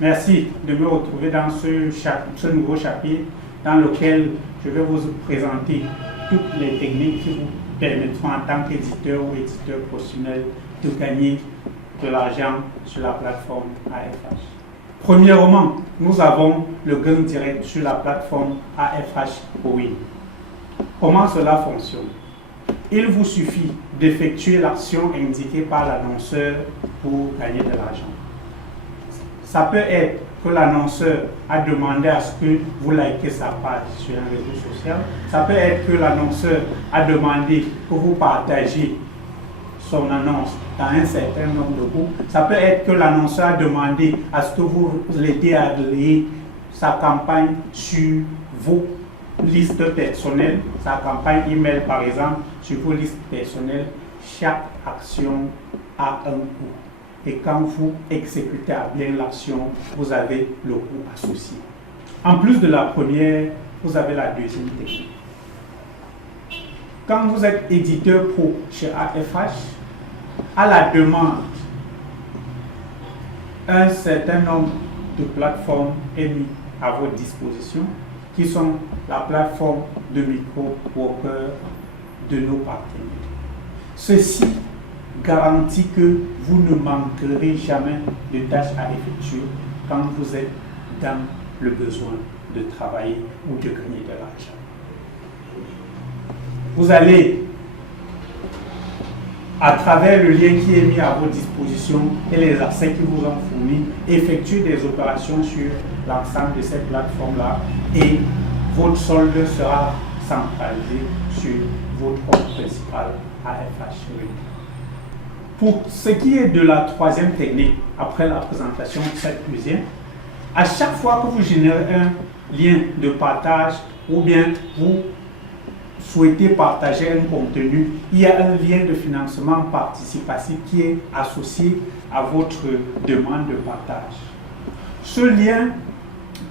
Merci de me retrouver dans ce nouveau chapitre dans lequel je vais vous présenter toutes les techniques qui vous permettront en tant qu'éditeur ou éditeur professionnel de gagner de l'argent sur la plateforme AFH. Premièrement, nous avons le gain direct sur la plateforme AFH Owin. Comment cela fonctionne? Il vous suffit d'effectuer l'action indiquée par l'annonceur pour gagner de l'argent. Ça peut être que l'annonceur a demandé à ce que vous likez sa page sur un réseau social. Ça peut être que l'annonceur a demandé que vous partagez son annonce dans un certain nombre de groupes. Ça peut être que l'annonceur a demandé à ce que vous l'aidez à relayer sa campagne sur vos listes personnelles, sa campagne email par exemple, sur vos listes personnelles. Chaque action a un coût. Et quand vous exécutez à bien l'action, vous avez le coût associé. En plus de la première, vous avez la deuxième technique. Quand vous êtes éditeur pro chez AFH, à la demande, un certain nombre de plateformes est mis à votre disposition, qui sont la plateforme de micro-workers de nos partenaires. Ceci garantit que vous ne manquerez jamais de tâches à effectuer quand vous êtes dans le besoin de travailler ou de gagner de l'argent. Vous allez, à travers le lien qui est mis à votre disposition et les accès qui vous ont fournis, effectuer des opérations sur l'ensemble de cette plateforme-là et votre solde sera centralisé sur votre compte principal AFH. Pour ce qui est de la troisième technique, après la présentation de cette deuxième, à chaque fois que vous générez un lien de partage ou bien vous souhaitez partager un contenu, il y a un lien de financement participatif qui est associé à votre demande de partage. Ce lien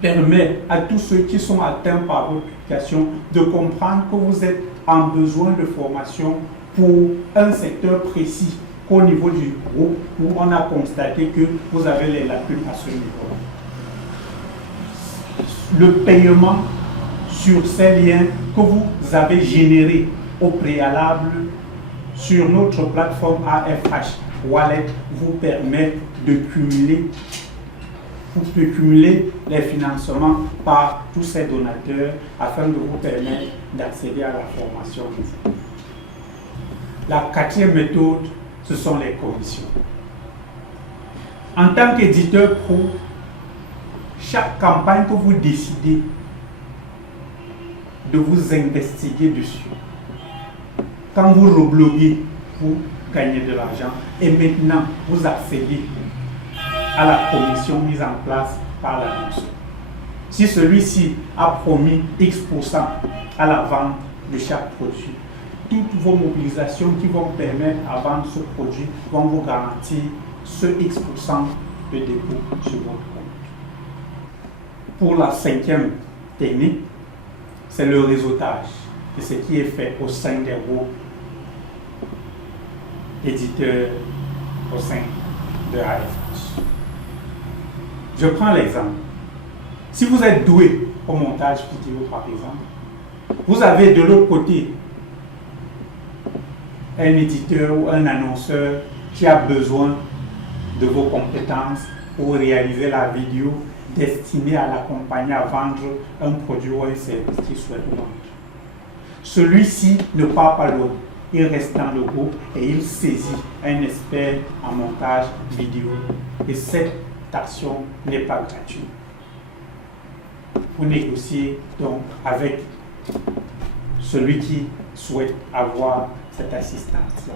permet à tous ceux qui sont atteints par votre publication de comprendre que vous êtes en besoin de formation pour un secteur précis qu'au niveau du groupe où on a constaté que vous avez les lacunes à ce niveau. Le paiement sur ces liens que vous avez générés au préalable sur notre plateforme AFH Wallet vous permet de cumuler les financements par tous ces donateurs afin de vous permettre d'accéder à la formation. La quatrième méthode, ce sont les commissions. En tant qu'éditeur pro, chaque campagne que vous décidez de vous investiguer dessus, quand vous rebloguez, vous gagnez de l'argent et maintenant vous accédez à la commission mise en place par l'annonceur. Si celui-ci a promis X% à la vente de chaque produit, toutes vos mobilisations qui vont permettre à vendre ce produit vont vous garantir ce X% de dépôt sur votre compte. Pour la cinquième technique, c'est le réseautage de ce qui est fait au sein des groupes éditeurs au sein de AFH. Je prends l'exemple. Si vous êtes doué au montage vidéo par exemple, vous avez de l'autre côté un éditeur ou un annonceur qui a besoin de vos compétences pour réaliser la vidéo destinée à l'accompagner à vendre un produit ou un service qu'il souhaite vendre. Celui-ci ne part pas loin. Il reste dans le groupe et il saisit un expert en montage vidéo. Et cette action n'est pas gratuite. Vous négociez donc avec celui qui souhaite avoir cette assistance-là.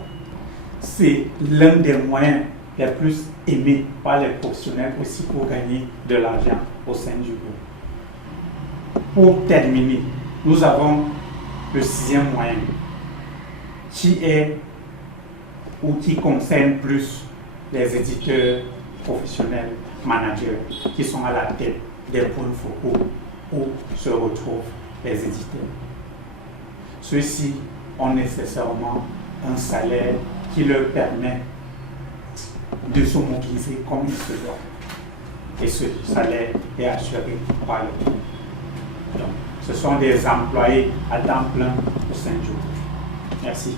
C'est l'un des moyens les plus aimés par les professionnels aussi pour gagner de l'argent au sein du groupe. Pour terminer, nous avons le sixième moyen qui concerne plus les éditeurs professionnels, managers, qui sont à la tête des points focaux où se retrouvent les éditeurs. Ceux-ci ont nécessairement un salaire qui leur permet de se mobiliser comme il se doit. et ce salaire est assuré par l'État. Donc, ce sont des employés à temps plein de Saint-Jour. Merci.